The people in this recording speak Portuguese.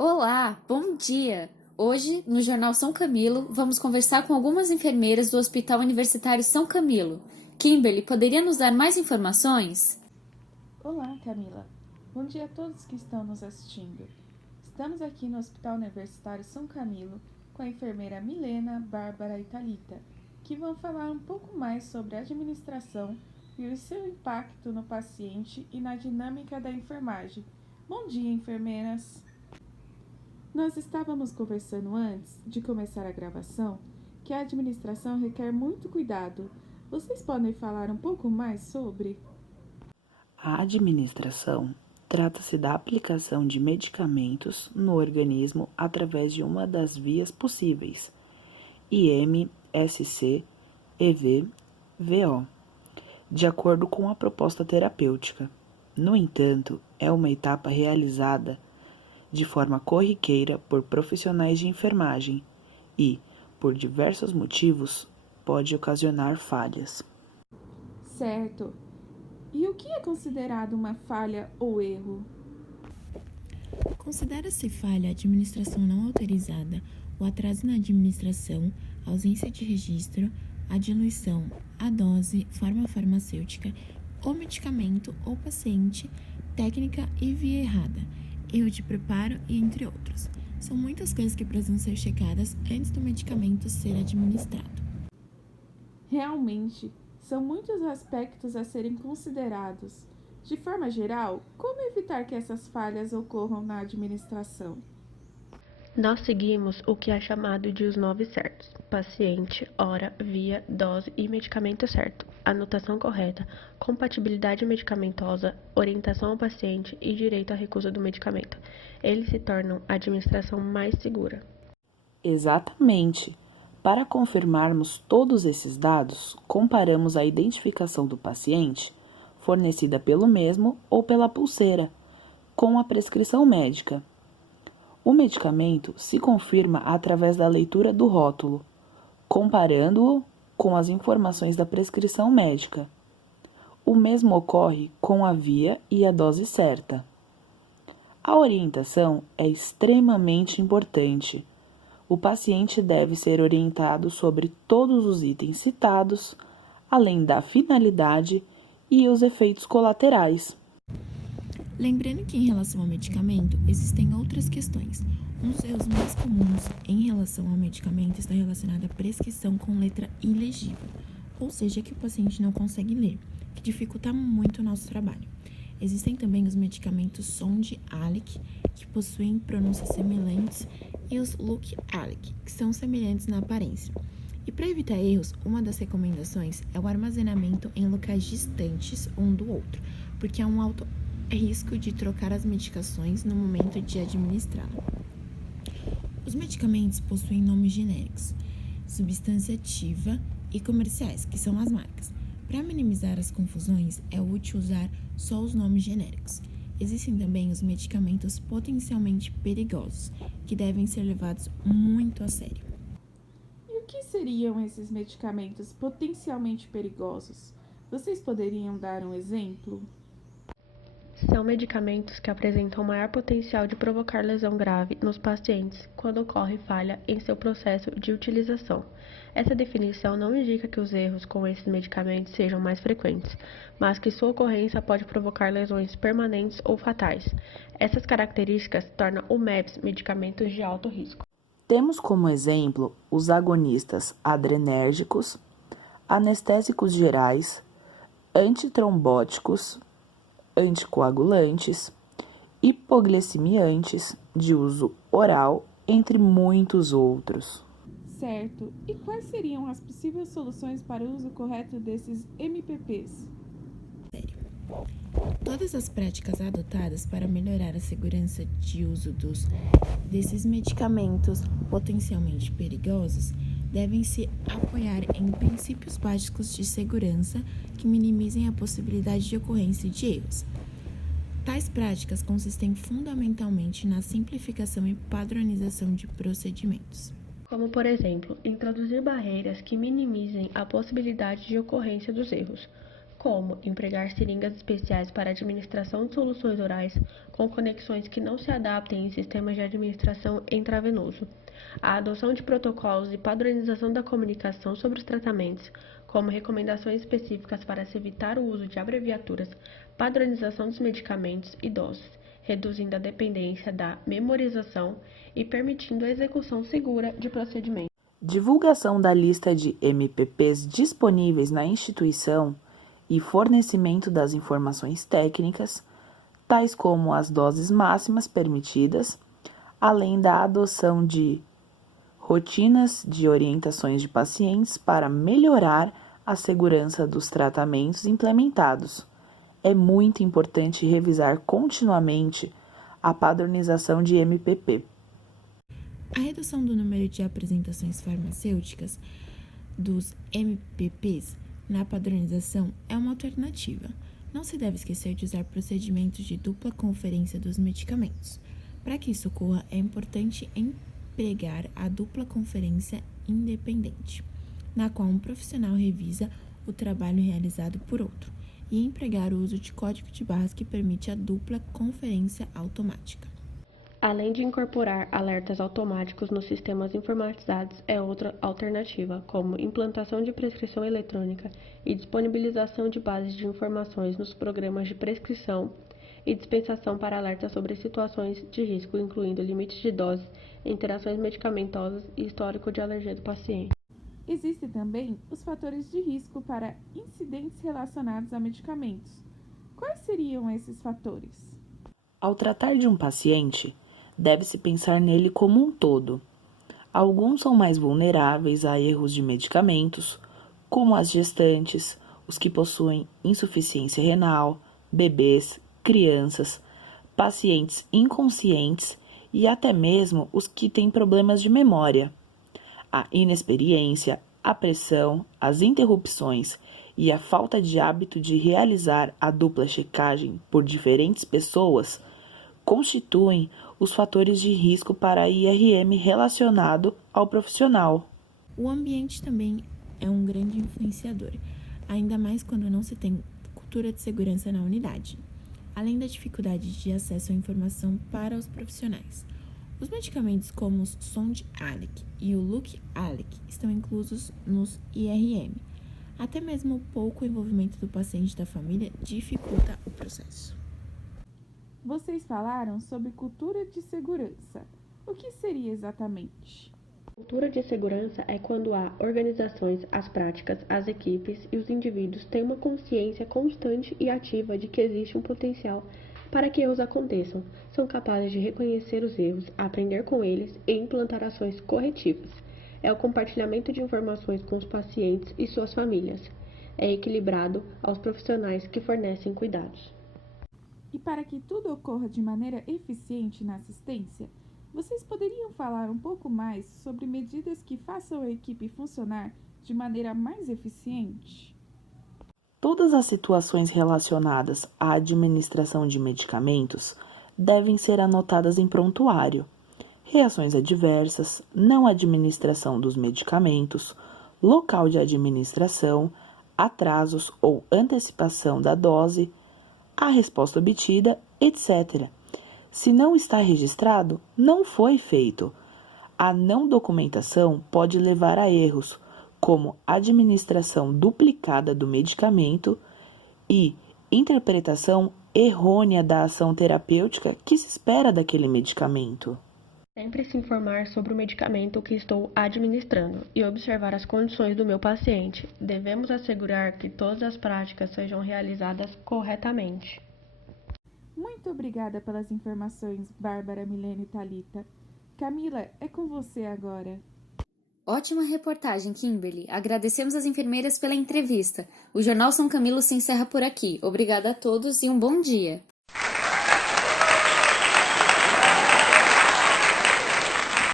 Olá, bom dia! Hoje, no Jornal São Camilo, vamos conversar com algumas enfermeiras do Hospital Universitário São Camilo. Kimberly, poderia nos dar mais informações? Olá, Camila. Bom dia a todos que estão nos assistindo. Estamos aqui no Hospital Universitário São Camilo com a enfermeira Milena, Bárbara e Thalita, que vão falar um pouco mais sobre a administração e o seu impacto no paciente e na dinâmica da enfermagem. Bom dia, enfermeiras! Nós estávamos conversando antes de começar a gravação que a administração requer muito cuidado. Vocês podem falar um pouco mais sobre? A administração trata-se da aplicação de medicamentos no organismo através de uma das vias possíveis, IM, SC, EV, VO, de acordo com a proposta terapêutica. No entanto, é uma etapa realizada de forma corriqueira por profissionais de enfermagem e, por diversos motivos, pode ocasionar falhas. Certo. E o que é considerado uma falha ou erro? Considera-se falha a administração não autorizada, o atraso na administração, a ausência de registro, a diluição, a dose, forma farmacêutica, o medicamento ou paciente, técnica e via errada, erro de preparo e entre outros. São muitas coisas que precisam ser checadas antes do medicamento ser administrado. Realmente, são muitos aspectos a serem considerados. De forma geral, como evitar que essas falhas ocorram na administração? Nós seguimos o que é chamado de os 9 certos: paciente, hora, via, dose e medicamento certo, anotação correta, compatibilidade medicamentosa, orientação ao paciente e direito à recusa do medicamento. Eles se tornam a administração mais segura. Exatamente. Para confirmarmos todos esses dados, comparamos a identificação do paciente, fornecida pelo mesmo ou pela pulseira, com a prescrição médica. O medicamento se confirma através da leitura do rótulo, comparando-o com as informações da prescrição médica. O mesmo ocorre com a via e a dose certa. A orientação é extremamente importante. O paciente deve ser orientado sobre todos os itens citados, além da finalidade e os efeitos colaterais. Lembrando que em relação ao medicamento, existem outras questões. Um dos erros mais comuns em relação ao medicamento está relacionado à prescrição com letra ilegível, ou seja, que o paciente não consegue ler, que dificulta muito o nosso trabalho. Existem também os medicamentos Sonde-Alic, que possuem pronúncias semelhantes, e os Luc-Alic, que são semelhantes na aparência. E para evitar erros, uma das recomendações é o armazenamento em locais distantes um do outro, porque há um alto risco de trocar as medicações no momento de administrá-la. Os medicamentos possuem nomes genéricos, substância ativa e comerciais, que são as marcas. Para minimizar as confusões, é útil usar só os nomes genéricos. Existem também os medicamentos potencialmente perigosos, que devem ser levados muito a sério. E o que seriam esses medicamentos potencialmente perigosos? Vocês poderiam dar um exemplo? São medicamentos que apresentam maior potencial de provocar lesão grave nos pacientes quando ocorre falha em seu processo de utilização. Essa definição não indica que os erros com esses medicamentos sejam mais frequentes, mas que sua ocorrência pode provocar lesões permanentes ou fatais. Essas características tornam o MEPS medicamentos de alto risco. Temos como exemplo os agonistas adrenérgicos, anestésicos gerais, antitrombóticos, anticoagulantes, hipoglicemiantes de uso oral, entre muitos outros. Certo. E quais seriam as possíveis soluções para o uso correto desses MPPs? Todas as práticas adotadas para melhorar a segurança de uso desses medicamentos potencialmente perigosos devem se apoiar em princípios básicos de segurança que minimizem a possibilidade de ocorrência de erros. Tais práticas consistem fundamentalmente na simplificação e padronização de procedimentos. Como, por exemplo, introduzir barreiras que minimizem a possibilidade de ocorrência dos erros, como empregar seringas especiais para administração de soluções orais com conexões que não se adaptem em sistemas de administração intravenoso, a adoção de protocolos e padronização da comunicação sobre os tratamentos, como recomendações específicas para se evitar o uso de abreviaturas, padronização dos medicamentos e doses, reduzindo a dependência da memorização e permitindo a execução segura de procedimentos. Divulgação da lista de MPPs disponíveis na instituição e fornecimento das informações técnicas, tais como as doses máximas permitidas, além da adoção de rotinas de orientações de pacientes para melhorar a segurança dos tratamentos implementados. É muito importante revisar continuamente a padronização de MPP. A redução do número de apresentações farmacêuticas dos MPPs na padronização é uma alternativa. Não se deve esquecer de usar procedimentos de dupla conferência dos medicamentos. Para que isso ocorra, é importante empregar a dupla conferência independente, na qual um profissional revisa o trabalho realizado por outro, e empregar o uso de código de barras que permite a dupla conferência automática. Além de incorporar alertas automáticos nos sistemas informatizados, é outra alternativa, como implantação de prescrição eletrônica e disponibilização de bases de informações nos programas de prescrição e dispensação para alertas sobre situações de risco, incluindo limites de doses, interações medicamentosas e histórico de alergia do paciente. Existem também os fatores de risco para incidentes relacionados a medicamentos. Quais seriam esses fatores? Ao tratar de um paciente, deve-se pensar nele como um todo. Alguns são mais vulneráveis a erros de medicamentos, como as gestantes, os que possuem insuficiência renal, bebês, crianças, pacientes inconscientes e até mesmo os que têm problemas de memória. A inexperiência, a pressão, as interrupções e a falta de hábito de realizar a dupla checagem por diferentes pessoas constituem os fatores de risco para a IRM relacionado ao profissional. O ambiente também é um grande influenciador, ainda mais quando não se tem cultura de segurança na unidade, além da dificuldade de acesso à informação para os profissionais. Os medicamentos como o Sond-Alec e o Luc-Alec estão inclusos nos IRM. Até mesmo o pouco envolvimento do paciente e da família dificulta o processo. Vocês falaram sobre cultura de segurança. O que seria exatamente? Cultura de segurança é quando há organizações, as práticas, as equipes e os indivíduos têm uma consciência constante e ativa de que existe um potencial para que erros aconteçam, são capazes de reconhecer os erros, aprender com eles e implantar ações corretivas. É o compartilhamento de informações com os pacientes e suas famílias. É equilibrado aos profissionais que fornecem cuidados. E para que tudo ocorra de maneira eficiente na assistência, vocês poderiam falar um pouco mais sobre medidas que façam a equipe funcionar de maneira mais eficiente? Todas as situações relacionadas à administração de medicamentos devem ser anotadas em prontuário. Reações adversas, não administração dos medicamentos, local de administração, atrasos ou antecipação da dose, a resposta obtida, etc. Se não está registrado, não foi feito. A não documentação pode levar a erros, como administração duplicada do medicamento e interpretação errônea da ação terapêutica que se espera daquele medicamento. Sempre se informar sobre o medicamento que estou administrando e observar as condições do meu paciente. Devemos assegurar que todas as práticas sejam realizadas corretamente. Muito obrigada pelas informações, Bárbara, Milene e Thalita. Camila, é com você agora. Ótima reportagem, Kimberly. Agradecemos às enfermeiras pela entrevista. O Jornal São Camilo se encerra por aqui. Obrigada a todos e um bom dia.